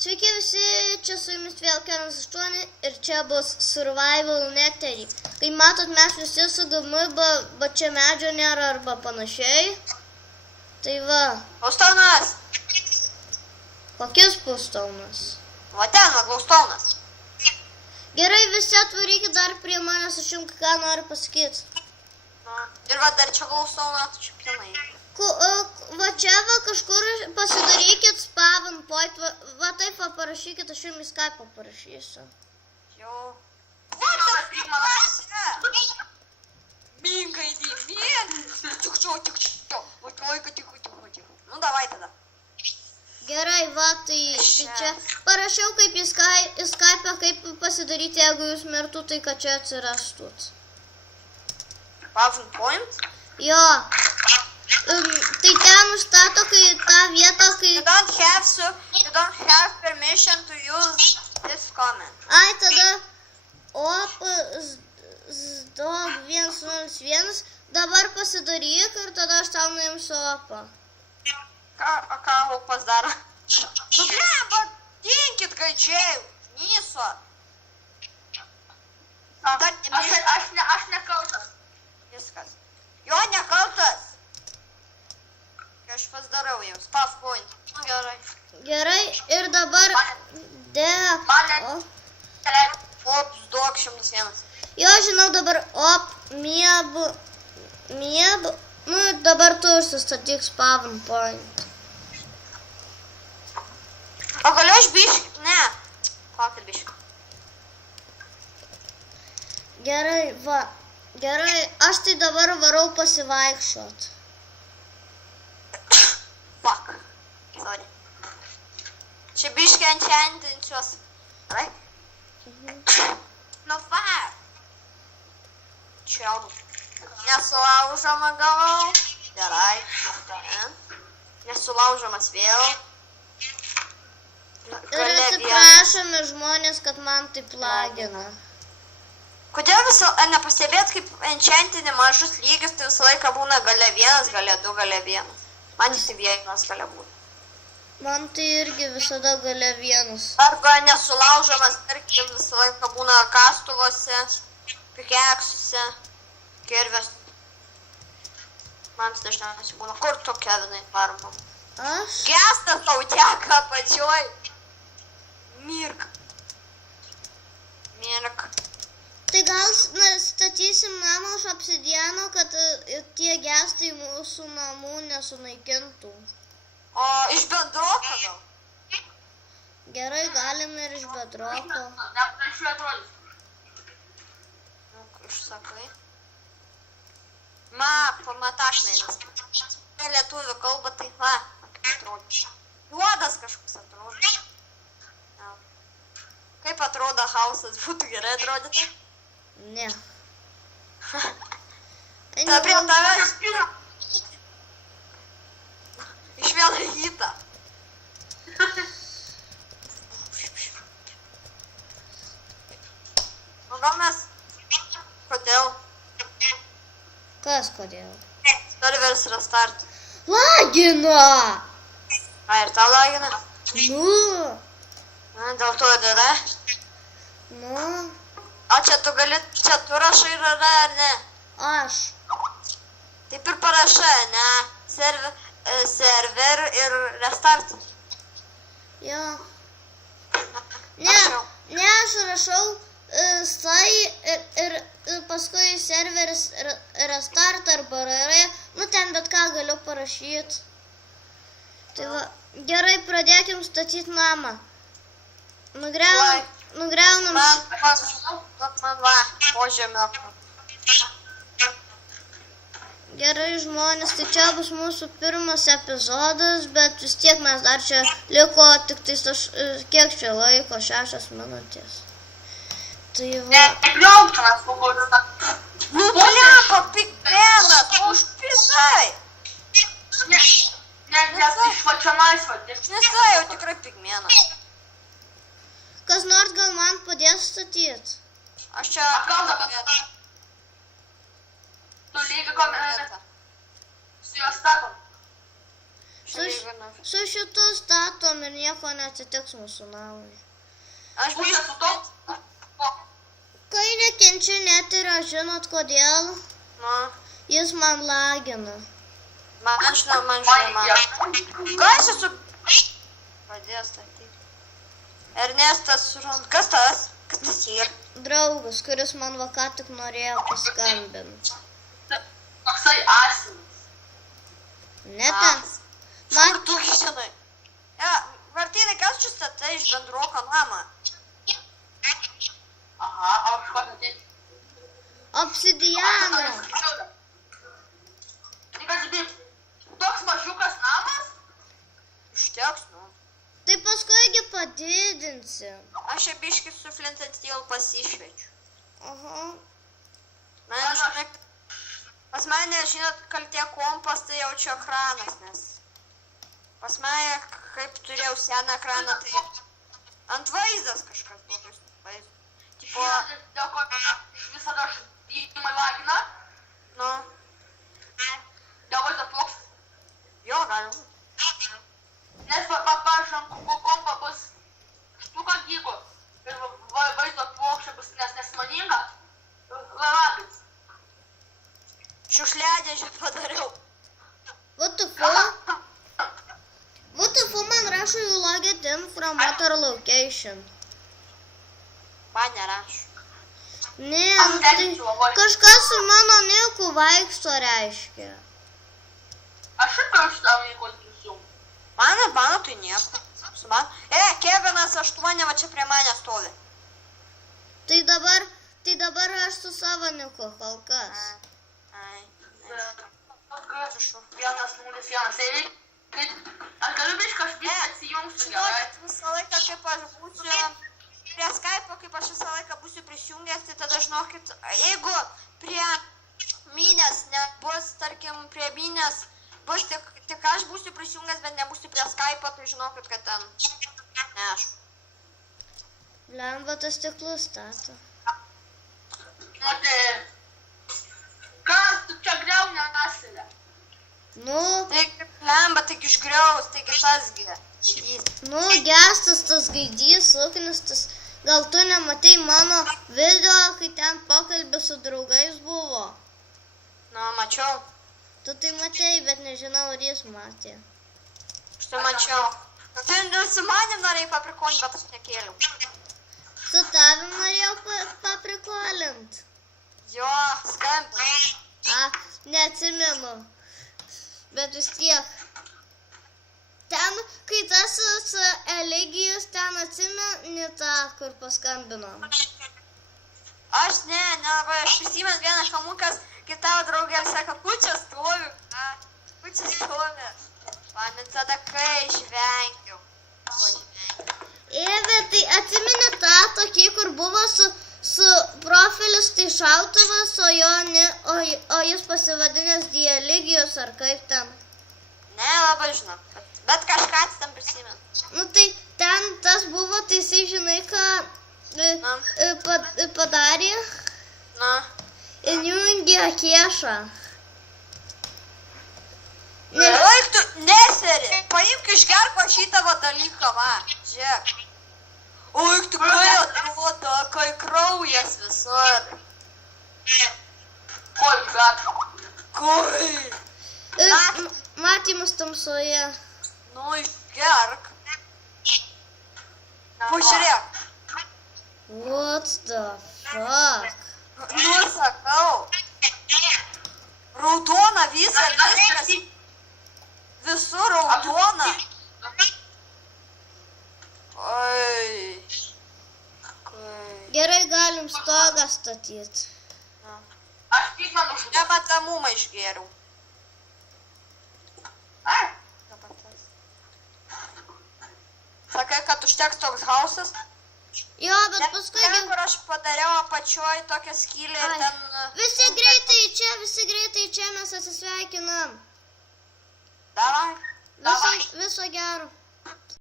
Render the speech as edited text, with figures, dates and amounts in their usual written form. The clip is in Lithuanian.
Sveiki visi, čia su jumis vėl Kenas 8 ir čia bus Survival Nectarį. Kaip matot, mes visi su gumi, bet čia medžio nėra arba panašiai. Tai va. Glaustaunas. Kokis pustaunas? Va ten, va glaustaunas. Gerai, visi atvarykit dar prie manęs, aš jums ką noriu pasakyti. Ir va dar čia glaustaunas, čia pilnai. Va čia va kažkur pasidarykit spawn point, va taip va parašykit, aš jums į Skype parašysiu. Jau. Minkai, tik. Nu, davai tada. Gerai, va, tai čia parašiau kaip į Skype, kaip pasidaryti, jeigu jūs mirtų, tai kad čia atsirastų. Spawn point? Jo. Tai ten užstato, kai tą vietą, kai... You don't have permission to use this comment. Ai, tada op zdog 101, dabar pasidaryk ir tada aš tau nuimsiu opą. Ką opas daro? Nu, blemba, dinkit gaičiai, nyso. Aš nekaltas. Viskas. Jo, nekaltas. Aš pasidarau jums, spawn point. Nu, gerai. Gerai, ir dabar... Op, zdog 101. Jo, žinau dabar op, mieb, nu ir dabar tu užsistatyk spawn point. O galiu aš biškį? Ne. Kokį biškį? Gerai, va. Gerai, aš tai dabar varau pasivaikščiot. Fuck. Sorry. Čia biškį enchantinčios. Gerai? Nu, fuck. Čiau. Nesulaužama gavau. Gerai. Nesulaužamas vėl. Ir atsiprašome žmonės, kad man taip lagina. Kodėl nepastebėt, kaip enchantinį mažus lygius, tai visą laiką būna gale 1, gale 2, gale 1. Man jis vienas gale būna. Man tai irgi visada gale 1. Arba nesulaužamas, tarkim, visą laiką būna kastuvose, pikeksuose, kirvės. Man tai dažniausiai būna. Kur tokia vinai varmam? Aš? Gestas tau teka apačioj. Mirk. Tai gal statysim namą iš obsidiano, kad tie gestai mūsų namų nesunaikintų. O iš bedroko gal? Gerai, galim ir iš bedroko. Nu, išsakai. Pamatakmėnis. Lietuvių kalba tai, va, atrodo. Juodas kažkoks atrodo. Kaip atrodo hausas, būtų gerai atrodyti? Ne. Tai prie tavęs iš vėl hitą. O gal mes... Kodėl? Kas kodėl? Serveris restart. Lagina! A, ir tau lagina? Nu. Na, dėl to ir yra. Nu. O čia tu gali, čia tu rašai ir yra, ar ne? Aš. Taip ir parašai, ne? Server ir restart. Jo. Ne, aš rašau ir paskui serveris restart arba RR, nu ten bet ką galiu parašyti. Tai va, gerai, pradėkim statyti namą. Nugriaunam... Man va, požemio. Gerai, žmonės, tai čia bus mūsų pirmas epizodas, bet vis tiek mes dar čia liko tik tais, kiek čia laiko, 6 minutės. Tai va... Nu, blemba, pigmenas, užpisai. Nesai jau tikrai pigmenas. Kas nors gal man padės statyti? Aš čia... Tu lygi komentą. Su juos statom. Su šitu statom ir nieko neatsitiks mūsų namui. Aš biškai Su to. Kai nekenčiu net ir aš, žinot kodėl, Nu, jis man lagina. man žinoma. Ką aš esu? Pradėjo statyti. Ernestas surand. Kas tas? Kas tas yra? Draugas, kuris man va ką tik norėjo paskambinti. Toksai asilas. Ne ten. Kur tu žinai? Martynai, kas čia statai iš bendroko namą? Aha, o aš ką tai? Obsidiano. Tai kas žinai, toks mažiukas namas? Užteks, nu. Tai paskuigi padidinsim. Aš čia biškai su Flint and Steel pasišvečiu. Aha. Man, žinai, pas mane, žinot, kaltė kompas, tai jaučiu ekranas, nes pas mane, kaip turėjau seną ekraną, tai ant vaizdas kažkas buvo. Tipo, Dėl ko visada žaidimai lagina, nu, dėl vaizdo plokštės. jo, galim. Nes, pavyzdžiui, ant kompo bus štuka gigų ir vaizdo plokštė bus nesmaninga, lagins. Šiukšliadėžę padariau. What the fuck? What the fuck man rašo you logged in from other location? Man nerašo. Ne, nu tai kažkas su mano niku vaikšto reiškia. Aš ir pavyzdžiui, nieko prisijungiu. Mano tai nieko. Su man. Kevinas 8 va čia prie mane stovi. Tai dabar aš su savo niku kol kas. Ai, Atsiprašau. 1:01. Aš galiu biškai atsijungsiu, gerai? žinokit, visą laiką, kaip aš būsiu prie Skype'o, kaip aš visą laiką būsiu prisijungęs, tai tada žinokit, jeigu prie minės nebus, tarkim, prie minės bus tik aš būsiu prisijungęs, bet nebūsiu prie Skype'o, tai žinokit, kad ten ne aš. Lemba tas stiklus stato. Nu tai, kas tu čia griauni asilę? Nu, Taigi lemba, taigi išgriaus, taigi tasgi. nu, gestas tas gaidys, ūkinis tas. Gal tu nematei mano video, kai ten pokalbis su draugais buvo? Nu, mačiau. Tu tai matei, bet nežinau, ar jis matė. Aš tai mačiau. Tai su manim norėjai paprikonti, bet aš nekėliau. Su tavim norėjau paprikolint. Jo, skambinai. Neatsimenu. Bet vis tiek. Ten, kai tas su Eligijus, ten atsimeni tą, kur paskambinom. Aš aš prisimenu vieną kamukas, kai tavo draugelį sako, pučia stovi. Pučia stovi. Man tada kai išvengiau. Bet tai atsimeni tą tokį, kur buvo su profilis tai šautuvas, o jis pasivadinęs Eligijus ar kaip ten. Ne, labai žinau. Bet kažką ten prisimenu. Nu tai ten tas buvo, tai jisai žinai, ką padarė. Na. Įjungė kėšą. Oi, tu neseri. Paimk išgerk šitą va dalyką, va. Žiūrėk. Oi, tu kai atrodo, kai kraujas visur. Kol, bet. Kai. Matymas tamsoje. Nu, išgerk. Pažiūrėk. What the fuck? Nu, sakau. Raudona viskas. Visur raudona. Oi. Gerai, galim stogą statyti. Aš tik man užduodu. Nematamumą išgėriau. Ai, Sakai, kad užteks toks hausas? Jo, bet paskui... Ten, kur aš padariau apačioj tokią skylę ir ten... Visi greitai čia mes atsisveikinam. Davai. Viso gero.